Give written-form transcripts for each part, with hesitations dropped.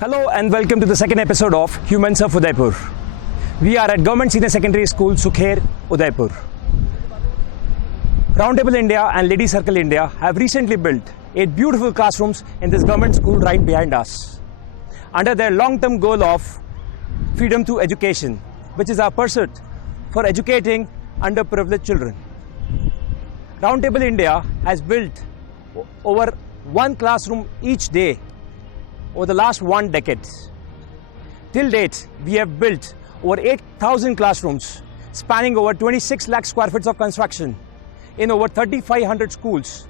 Hello and welcome to the second episode of Humans of Udaipur. We are at Government Senior Secondary School, Sukher, Udaipur. Roundtable India and Lady Circle India have recently built 8 beautiful classrooms in this government school right behind us, under their long-term goal of freedom through education, which is our pursuit for educating underprivileged children. Roundtable India has built over 1 classroom each day over the last 1 decade. Till date, we have built over 8,000 classrooms spanning over 26 lakh square feet of construction in over 3,500 schools,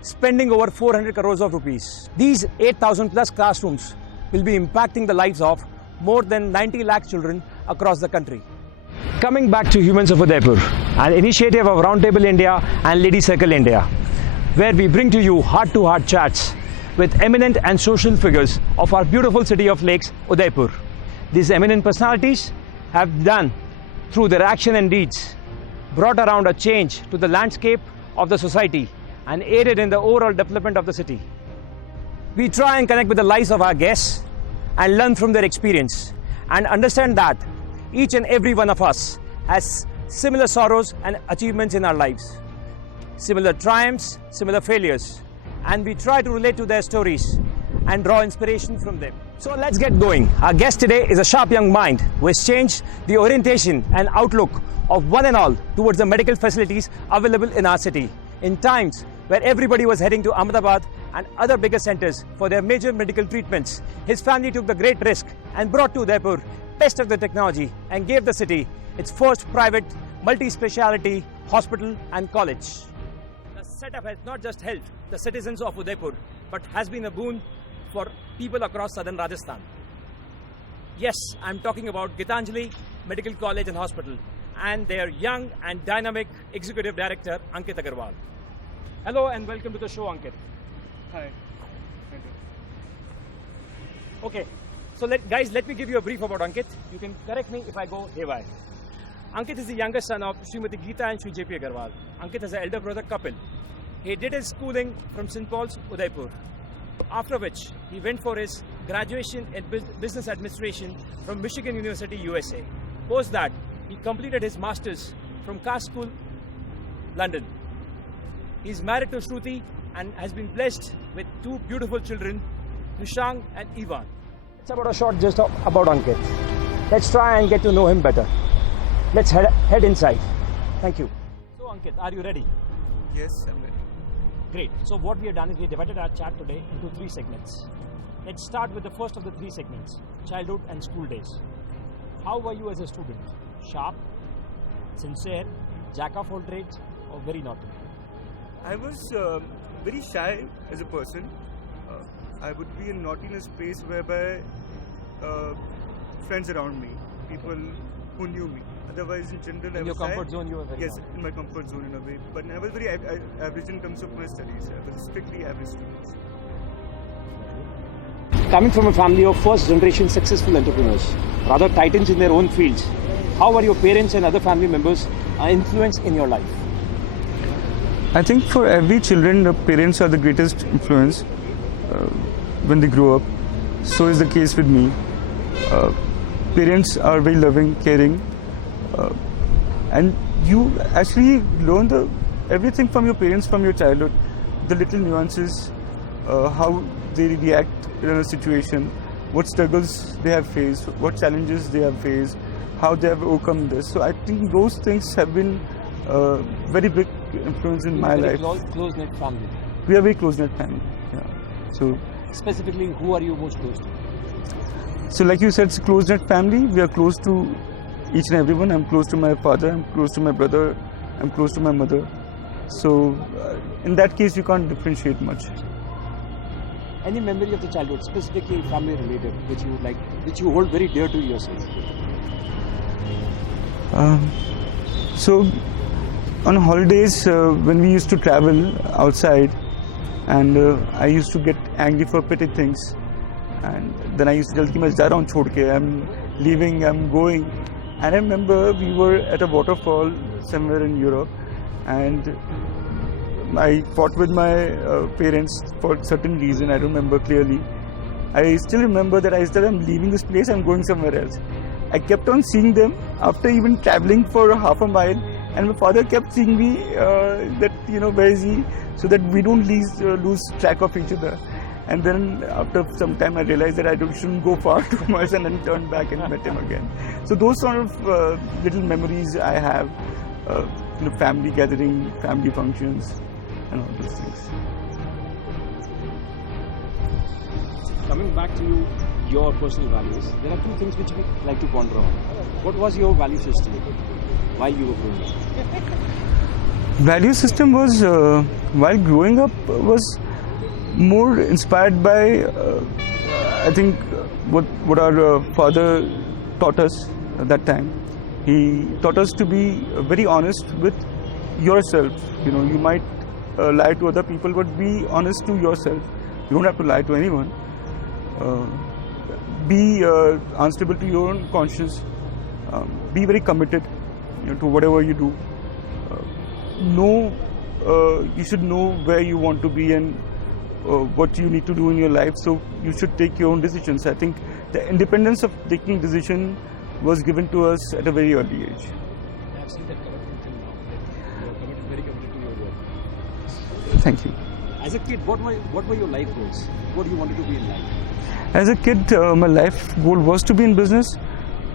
spending over 400 crores of rupees. These 8,000 plus classrooms will be impacting the lives of more than 90 lakh children across the country. Coming back to Humans of Udaipur, an initiative of Roundtable India and Lady Circle India, where we bring to you heart-to-heart chats with eminent and social figures of our beautiful city of lakes, Udaipur. These eminent personalities have done, through their action and deeds, brought around a change to the landscape of the society and aided in the overall development of the city. We try and connect with the lives of our guests and learn from their experience and understand that each and every one of us has similar sorrows and achievements in our lives, similar triumphs, similar failures, and we try to relate to their stories and draw inspiration from them. So let's get going. Our guest today is a sharp young mind who has changed the orientation and outlook of one and all towards the medical facilities available in our city. In times where everybody was heading to Ahmedabad and other bigger centers for their major medical treatments, his family took the great risk and brought to Udaipur best of the technology and gave the city its first private multi-speciality hospital and college. The setup has not just helped the citizens of Udaipur, but has been a boon for people across Southern Rajasthan. Yes, I'm talking about Geetanjali Medical College and Hospital and their young and dynamic Executive Director, Ankit Agarwal. Hello and welcome to the show, Ankit. Hi. Thank you. Okay, so let me give you a brief about Ankit. You can correct me if I go haywire. Ankit is the youngest son of Srimati Geeta and Sri JP Agarwal. Ankit has an elder brother, Kapil. He did his schooling from St. Paul's, Udaipur, after which he went for his graduation in business administration from Michigan University, USA. Post that, he completed his master's from Caste School, London. He is married to Shruti and has been blessed with 2 beautiful children, Nishang and Ivan. It's about a short gist about Ankit. Let's try and get to know him better. Let's head inside. Thank you. So Ankit, are you ready? Yes, I'm ready. Great. So what we have done is we divided our chat today into 3 segments. Let's start with the first of the 3 segments, childhood and school days. How were you as a student? Sharp, sincere, jack of all trades, or very naughty? I was very shy as a person. I would be naughty in a space whereby friends around me, people who knew me. Otherwise, in general, in your comfort zone, you were very yes, naughty. In my comfort zone in a way. But I was very average in terms of my studies. I was strictly average student. Coming from a family of first generation successful entrepreneurs, rather titans in their own fields, how were your parents and other family members influenced in your life? I think for every children, the parents are the greatest influence when they grow up. So is the case with me. Parents are very loving, caring, and you actually learn everything from your parents from your childhood. The little nuances, how they react in a situation, what struggles they have faced, what challenges they have faced, how they have overcome this. So I think those things have been very big influence in my life. Close-knit family. We are very close-knit family. Yeah. So specifically, who are you most close to? So like you said, it's a close-knit family. We are close to each and everyone. I'm close to my father, I'm close to my brother, I'm close to my mother. So in that case, you can't differentiate much. Any memory of the childhood, specifically family related, which you hold very dear to yourself? So on holidays, when we used to travel outside, and I used to get angry for petty things, and then I used to tell him, I'm leaving, I'm going. And I remember we were at a waterfall somewhere in Europe, and I fought with my parents for a certain reason, I remember clearly. I still remember that I said, I'm leaving this place, I'm going somewhere else. I kept on seeing them after even traveling for half a mile, and my father kept seeing me that, where is he, so that we don't lose track of each other. And then after some time I realized that I shouldn't go far too much, and then turned back and met him again. So those sort of little memories I have, family gathering, family functions, and all those things. Coming back to your personal values, there are two things which we like to ponder on. What was your value system while you were growing up? Value system was, while growing up, was more inspired by, I think, what our father taught us at that time. He taught us to be very honest with yourself. You might lie to other people, but be honest to yourself. You don't have to lie to anyone. Be answerable to your own conscience. Be very committed, to whatever you do. You should know where you want to be and what you need to do in your life. So you should take your own decisions. I think the independence of taking decision was given to us at a very early age. I've seen that commitment till now. You are very committed to your work. Thank you. As a kid, what were your life goals? What do you wanted to be in life? As a kid, my life goal was to be in business,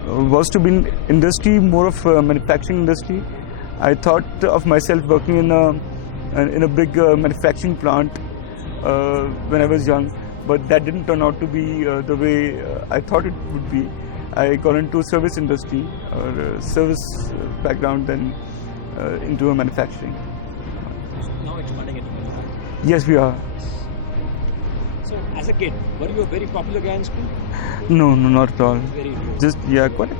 was to be in industry, more of manufacturing industry. I thought of myself working in a big manufacturing plant when I was young, but that didn't turn out to be the way I thought it would be. I got into service industry or service background, then into a manufacturing. Now expanding into manufacturing. Yes, we are. So, as a kid, were you a very popular guy in school? No, not at all. Very introvert. Just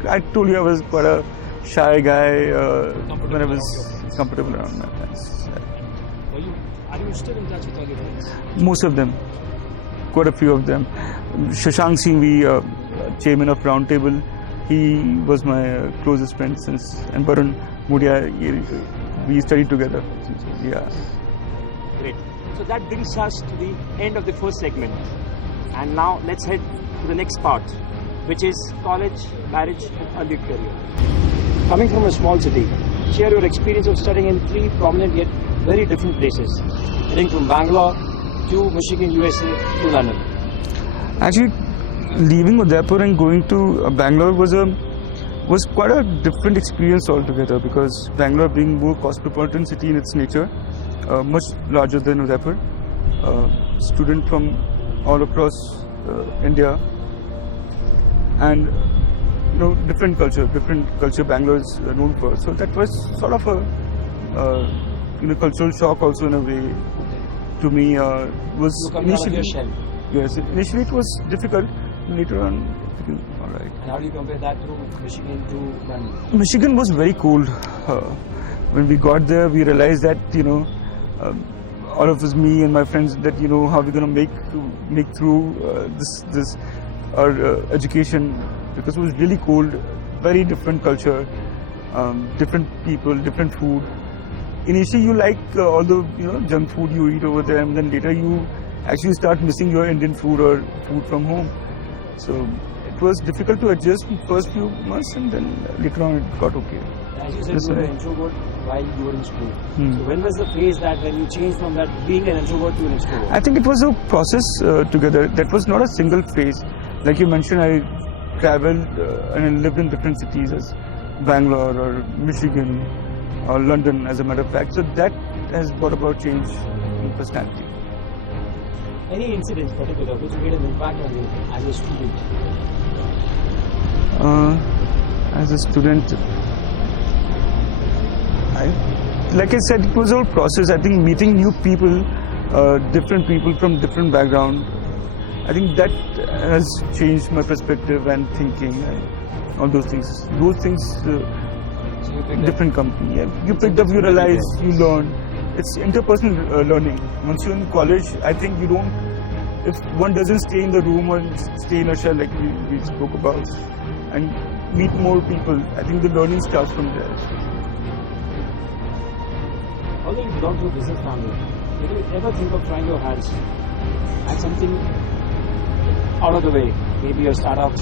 I told you I was quite a shy guy when I was comfortable around my friends. Are you still in touch with all your friends? Most of them, quite a few of them. Shashank Singhvi, chairman of Roundtable, he was my closest friend since, and Varun Mudia, we studied together. Yeah. Great. So that brings us to the end of the first segment. And now let's head to the next part, which is college, marriage, and early career. Coming from a small city, share your experience of studying in three prominent yet very different places, heading from Bangalore to Michigan, USA to London. Actually, leaving Udaipur and going to Bangalore was quite a different experience altogether, because Bangalore, being more cosmopolitan city in its nature, much larger than Udaipur, student from all across India, and different culture Bangalore is known for. So that was sort of a cultural shock also in a way to me. Was initially, yes, initially it was difficult. Later on, it became all right. And how do you compare that to Michigan to London? Michigan was very cold. When we got there, we realized that all of us, me and my friends, that how we're going to make through this our education, because it was really cold. Very different culture, different people, different food. Initially, you like all the junk food you eat over there, and then later you actually start missing your Indian food or food from home. So it was difficult to adjust in the first few months, and then later on it got okay. As you said, you were an introvert while you were in school. So when was the phase that when you changed from that being an introvert to an extrovert? I think it was a process together. That was not a single phase. Like you mentioned, I traveled and lived in different cities, as Bangalore or Michigan or London, as a matter of fact. So that has brought about change in personality. Any incidents particular which made an impact on you as a student? As a student, like I said, it was a whole process. I think meeting new people, different people from different background, I think that has changed my perspective and thinking and all those things. Those things, different company. Yeah. You picked up, you realize, you learn. It's interpersonal learning. Once you're in college, I think you don't, if one doesn't stay in the room or stay in a shell like we spoke about, and meet more people, I think the learning starts from there. Although you belong to a business family, did you ever think of trying your hands at something out of the way, maybe a startup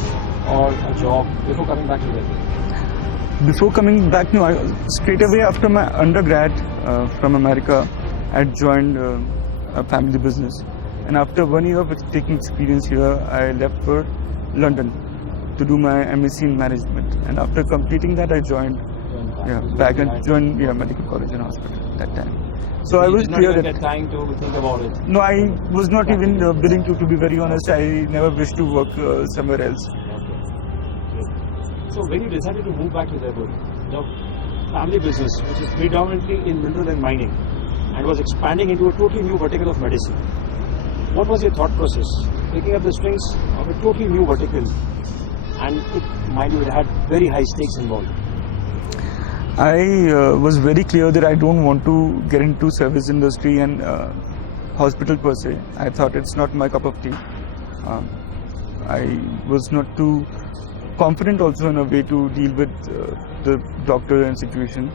or a job before coming back to Udaipur? Before coming back, no, straight away after my undergrad from America, I joined a family business. And after 1 year of taking experience here, I left for London to do my MSc in management. And after completing that, I joined back and joined medical college and hospital at that time. So I was clear that time to think about it. No, I was not even willing to be very honest. I never wished to work somewhere else. So when you decided to move back to Udaipur, the family business, which is predominantly in mineral and mining, and was expanding into a totally new vertical of medicine, what was your thought process? Picking up the strings of a totally new vertical, and mind you, it had very high stakes involved. I was very clear that I don't want to get into service industry and hospital per se. I thought it's not my cup of tea. I was not too confident also in a way to deal with the doctor and situation.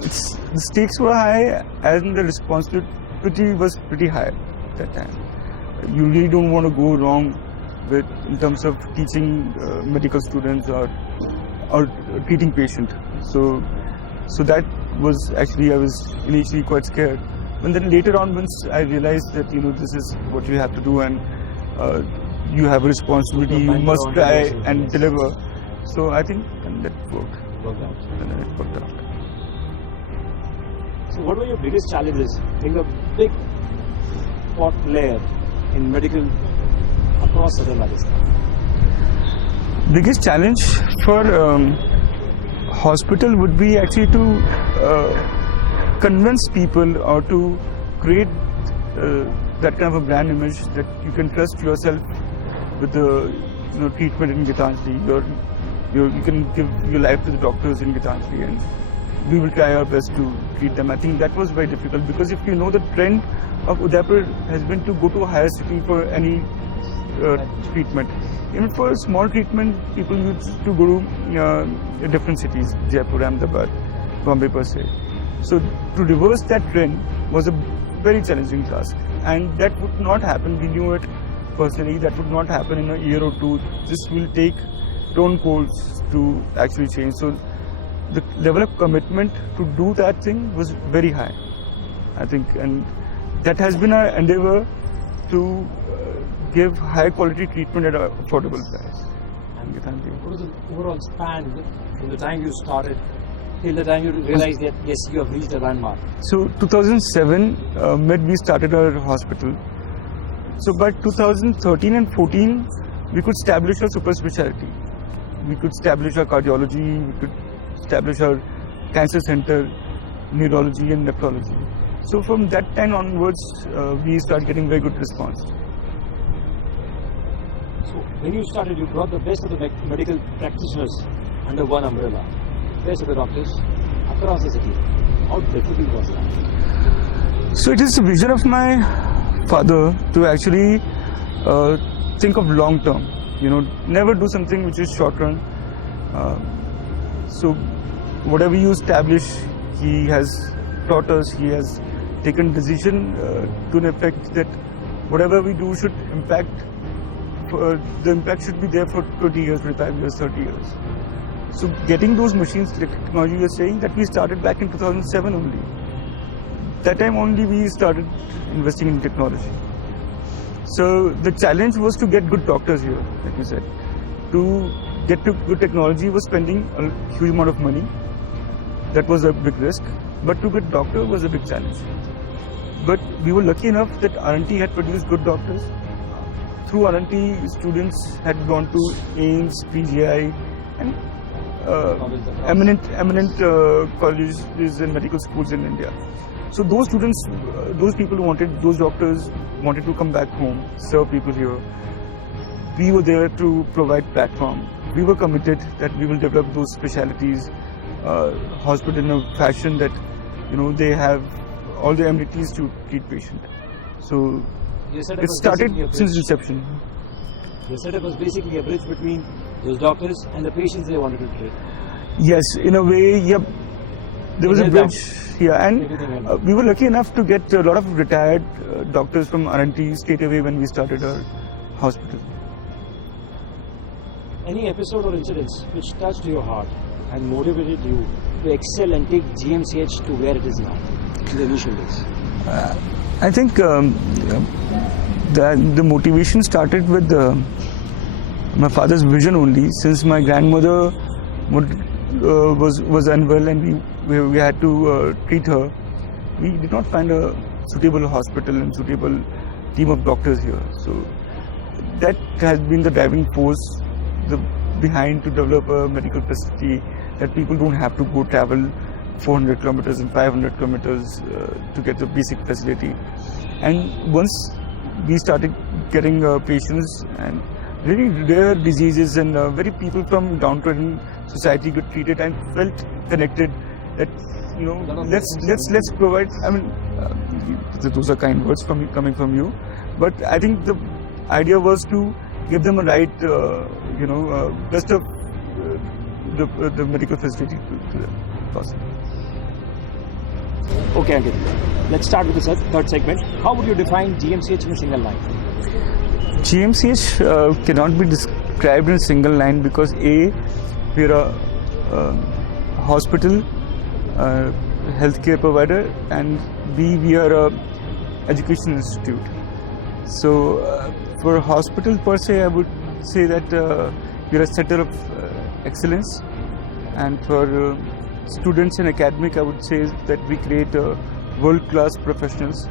The stakes were high and the responsibility was pretty high at that time. You really don't want to go wrong with in terms of teaching medical students or treating patient. So that was actually, I was initially quite scared. But then later on, once I realized that this is what you have to do and you have a responsibility, you must try and deliver. So I think and that worked. And then it worked out. So what were your biggest challenges being a big pot player in medical across Southern Rajasthan? Biggest challenge for hospital would be actually to convince people or to create that kind of a brand image that you can trust yourself with the treatment in Geetanjali. You can give your life to the doctors in Geetanjali and we will try our best to treat them. I think that was very difficult because if you know the trend of Udaipur has been to go to a higher city for any treatment. Even for a small treatment, people used to go to different cities, Jaipur, Ahmedabad, Bombay per se. So to reverse that trend was a very challenging task. And that would not happen, we knew it personally, that would not happen in a year or two. This will take own course to actually change. So the level of commitment to do that thing was very high, I think. And that has been our endeavor to give high quality treatment at an affordable price. What was the overall span from the time you started till the time you realized that yes, you have reached a landmark? So 2007 mid we started our hospital. So by 2013 and 14 we could establish our super specialty. We could establish our cardiology, we could establish our cancer center, neurology and nephrology. So from that time onwards we started getting very good response. So when you started, you brought the best of the medical practitioners under one umbrella, best of the doctors across the city. How difficult was that? So it is the vision of my father to actually think of long term. Never do something which is short run. So whatever you establish, he has taught us, he has taken decision to an effect that whatever we do should impact. The impact should be there for 20 years, 25 years, 30 years. So getting those machines, technology, you are saying that we started back in 2007 only. That time only we started investing in technology. So the challenge was to get good doctors here, like you said. To get to good technology was spending a huge amount of money. That was a big risk. But to get doctor was a big challenge. But we were lucky enough that R&T had produced good doctors. Through R&T, students had gone to AIMS, PGI, and eminent colleges and medical schools in India. So those students, those people those doctors wanted to come back home, serve people here. We were there to provide platform. We were committed that we will develop those specialties, hospital in a fashion that they have all the amenities to treat patient. So it started since inception. Your setup was basically a bridge between those doctors and the patients they wanted to treat. Yes, in a way, yep. There was a bridge here, and we were lucky enough to get a lot of retired doctors from R&T straight away when we started our hospital. Any episode or incidents which touched your heart and motivated you to excel and take GMCH to where it is now in the initial days? I think the motivation started with my father's vision only. Since my grandmother was unwell and we had to treat her, we did not find a suitable hospital and suitable team of doctors here. So that has been the driving force behind to develop a medical facility, that people don't have to go travel 400 kilometers and 500 kilometers to get the basic facility. And once we started getting patients and really rare diseases and very people from downtrodden society got treated, and felt connected that let's provide. I mean, those are kind words coming from you, but I think the idea was to give them a right, best of the medical facility to them possible. Okay, Ankit. Let's start with the third segment. How would you define GMCH in a single line? GMCH cannot be described in a single line because A, we are a hospital, healthcare provider, and B, we are a education institute. So for a hospital per se, I would say that we are a center of excellence, and for students and academic, I would say that we create world-class professionals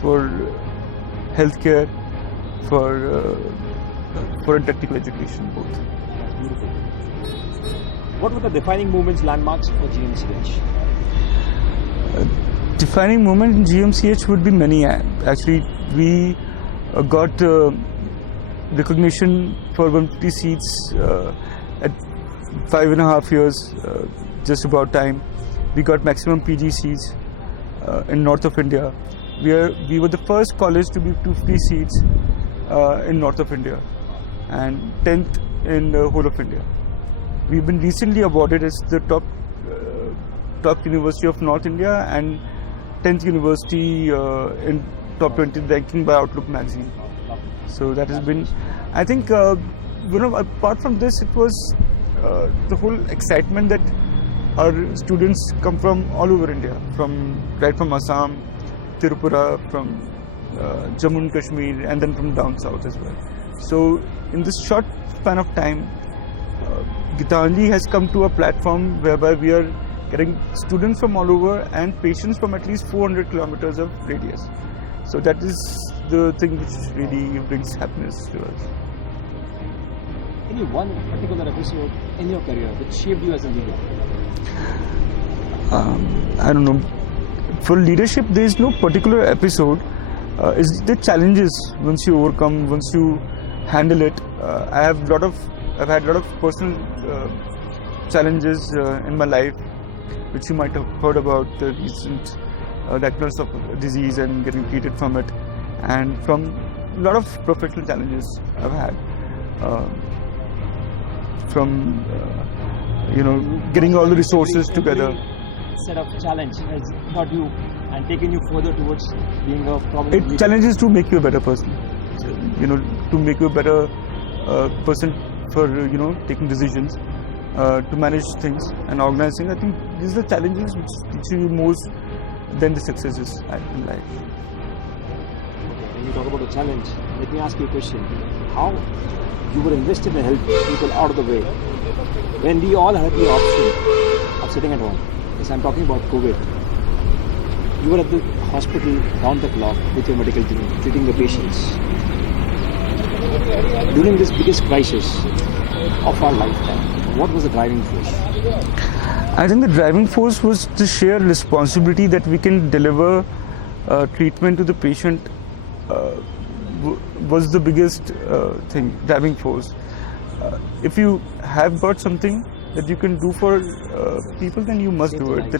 for healthcare, for technical education, both. That's beautiful. What were the defining moments, landmarks for GMCH? Defining moment in GMCH would be many. Actually, we got recognition for 150 seats at 5.5 years, just about time. We got maximum PG seats in north of India. We were the first college to be 250 seats in north of India, and 10th in the whole of India. We've been recently awarded as the top university of North India and 10th university in top 20 ranking by Outlook magazine. So that has been, I think, apart from this, it was the whole excitement that our students come from all over India, right from Assam, Tripura, from Jammu and Kashmir, and then from down south as well. So in this short span of time, Geetanjali has come to a platform whereby we are getting students from all over and patients from at least 400 kilometers of radius. So that is the thing which really brings happiness to us. Any one particular episode in your career which shaped you as a leader? I don't know. For leadership, there is no particular episode. It's the challenges once you overcome, once you handle it. I've had a lot of personal challenges in my life, which you might have heard about, the recent diagnosis of disease and getting treated from it, and from a lot of professional challenges I've had, from getting all the resources together. Set of challenge has got you and taken you further towards being a prominent leader. Challenges to make you a better person, to make you a better person for taking decisions, to manage things and organizing. I think these are the challenges which teach you most than the successes in life. Okay, when you talk about a challenge, let me ask you a question. How you were invested in help people out of the way when we all had the option of sitting at home? Yes, I'm talking about COVID. You were at the hospital round the clock with your medical team, treating the patients. During this biggest crisis of our lifetime, what was the driving force? I think the driving force was the sheer responsibility that we can deliver treatment to the patient was the biggest driving force. If you have got something that you can do for people, then you must do it.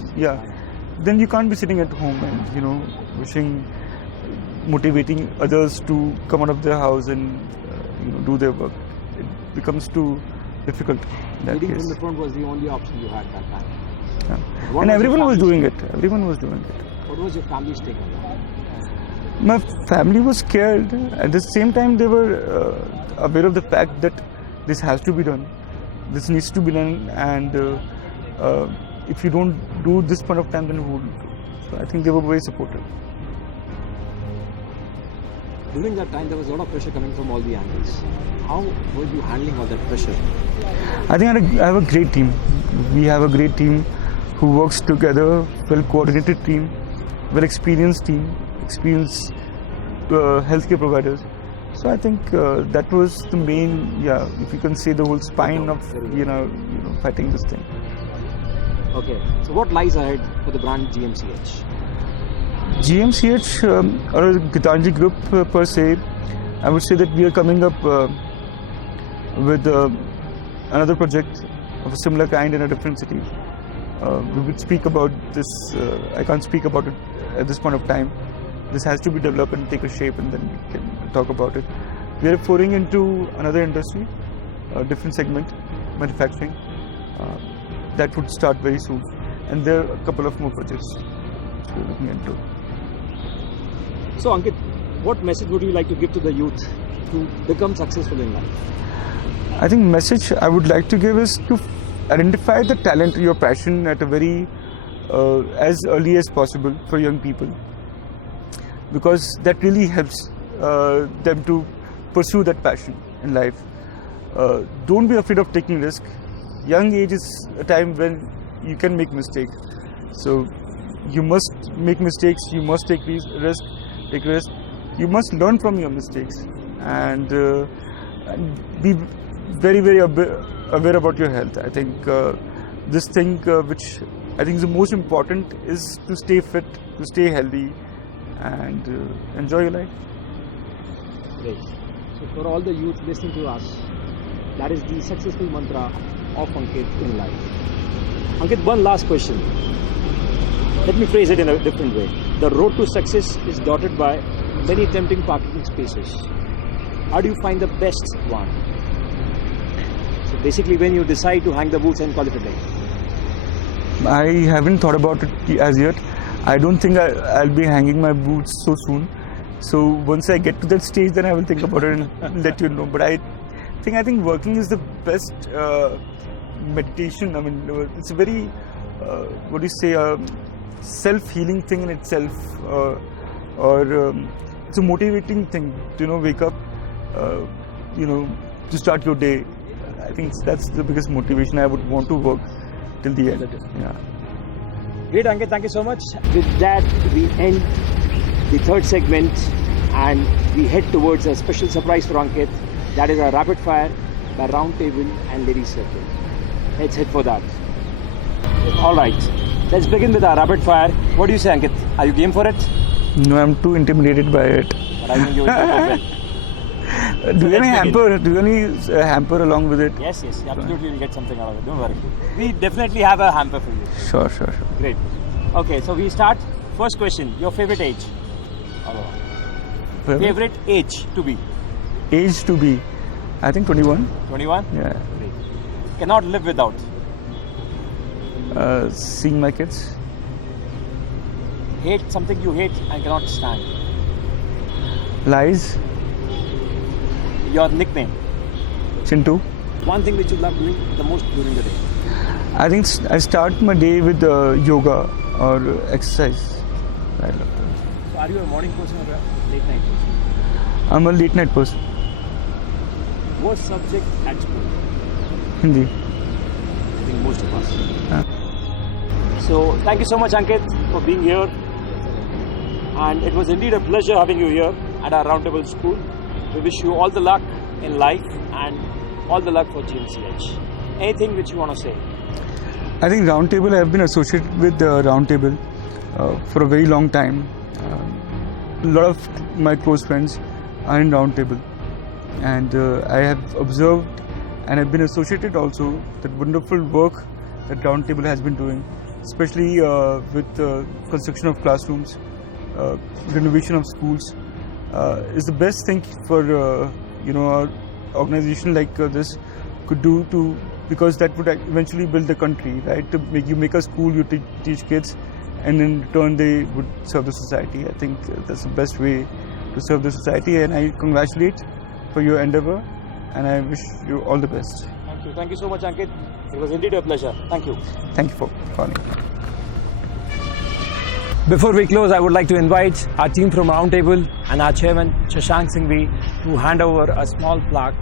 Then you can't be sitting at home and motivating others to come out of their house and do their work. It becomes too difficult. Leading from the front was the only option you had that time. Yeah. And everyone was doing it. Everyone was doing it. What was your family's take on My family was scared. At the same time, they were aware of the fact that this has to be done. This needs to be done, and if you don't do this point of time, then who will do? So I think they were very supportive. During that time, there was a lot of pressure coming from all the angles. How were you handling all that pressure? I think I have a great team. We have a great team who works together, well-coordinated team, well-experienced team, experienced healthcare providers. So I think that was the main, if you can say, the whole spine of fighting this thing. Okay. So what lies ahead for the brand GMCH? GMCH or Geetanjali Group per se, I would say that we are coming up with another project of a similar kind in a different city. We would speak about this. I can't speak about it at this point of time. This has to be developed and take a shape, and then we can talk about it. We are pouring into another industry, a different segment, manufacturing. That would start very soon, and there are a couple of more projects we're looking into. So Ankit, what message would you like to give to the youth to become successful in life? I think message I would like to give is to identify the talent, your passion at a very as early as possible for young people, because that really helps them to pursue that passion in life. Don't be afraid of taking risk. Young age is a time when you can make mistakes. So you must make mistakes. You must take risk. Take risk. You must learn from your mistakes and be very, very aware about your health. I think this thing which I think is the most important is to stay fit, to stay healthy, and enjoy your life. Great. So for all the youth listening to us, that is the successful mantra of Ankit in life. Ankit, one last question. Let me phrase it in a different way. The road to success is dotted by many tempting parking spaces. How do you find the best one? So basically, when you decide to hang the boots and call it a day. I haven't thought about it as yet. I don't think I'll be hanging my boots so soon. So once I get to that stage, then I will think about it and let you know. But I think working is the best meditation. I mean, it's a very self-healing thing in itself, or it's a motivating thing to wake up, to start your day. I think that's the biggest motivation. I would want to work till the end. Yeah. Great, Ankit. Thank you so much. With that, we end the third segment and we head towards a special surprise for Ankit. That is a rapid fire by round table and ladies circle. Let's head for that. All right. Let's begin with our rapid fire. What do you say, Ankit? Are you game for it? No, I'm too intimidated by it. But I think you're well. Do you have any hamper along with it? Yes, absolutely. You'll get something out of it. Don't worry. We definitely have a hamper for you. Sure. Great. Okay, so we start. First question. Your favorite age? Favorite age to be? Age to be? I think 21. 21? Yeah. Great. Cannot live without? Seeing my kids. Hate something you hate and cannot stand? Lies. Your nickname? Chintu. One thing which you love doing the most during the day? I think I start my day with yoga or exercise. I love that. So are you a morning person or a late night person? I'm a late night person. Worst subject at school? Hindi. I think most of us. So thank you so much, Ankit, for being here. And it was indeed a pleasure having you here at our Roundtable School. We wish you all the luck in life and all the luck for GMCH. Anything which you want to say? I think Roundtable, I have been associated with Roundtable for a very long time. A lot of my close friends are in Roundtable, and I have observed and have been associated also that wonderful work that Roundtable has been doing, especially with construction of classrooms, renovation of schools, is the best thing for an organization like this could do because that would eventually build the country, right? You make a school, you teach kids, and in return they would serve the society. I think that's the best way to serve the society, and I congratulate for your endeavor, and I wish you all the best. Thank you. Thank you so much, Ankit. It was indeed a pleasure. Thank you. Thank you for calling. Before we close, I would like to invite our team from Roundtable and our chairman, Shashank Singhvi, to hand over a small plaque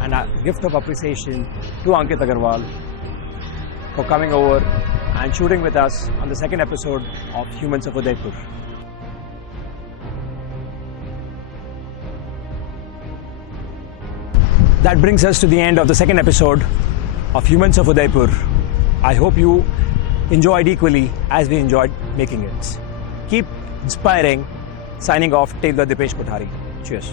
and a gift of appreciation to Ankit Agarwal for coming over and shooting with us on the second episode of Humans of Udaipur. That brings us to the end of the second episode of Humans of Udaipur. I hope you enjoyed equally as we enjoyed making it. Keep inspiring. Signing off, Taylor Dipesh Kothari. Cheers.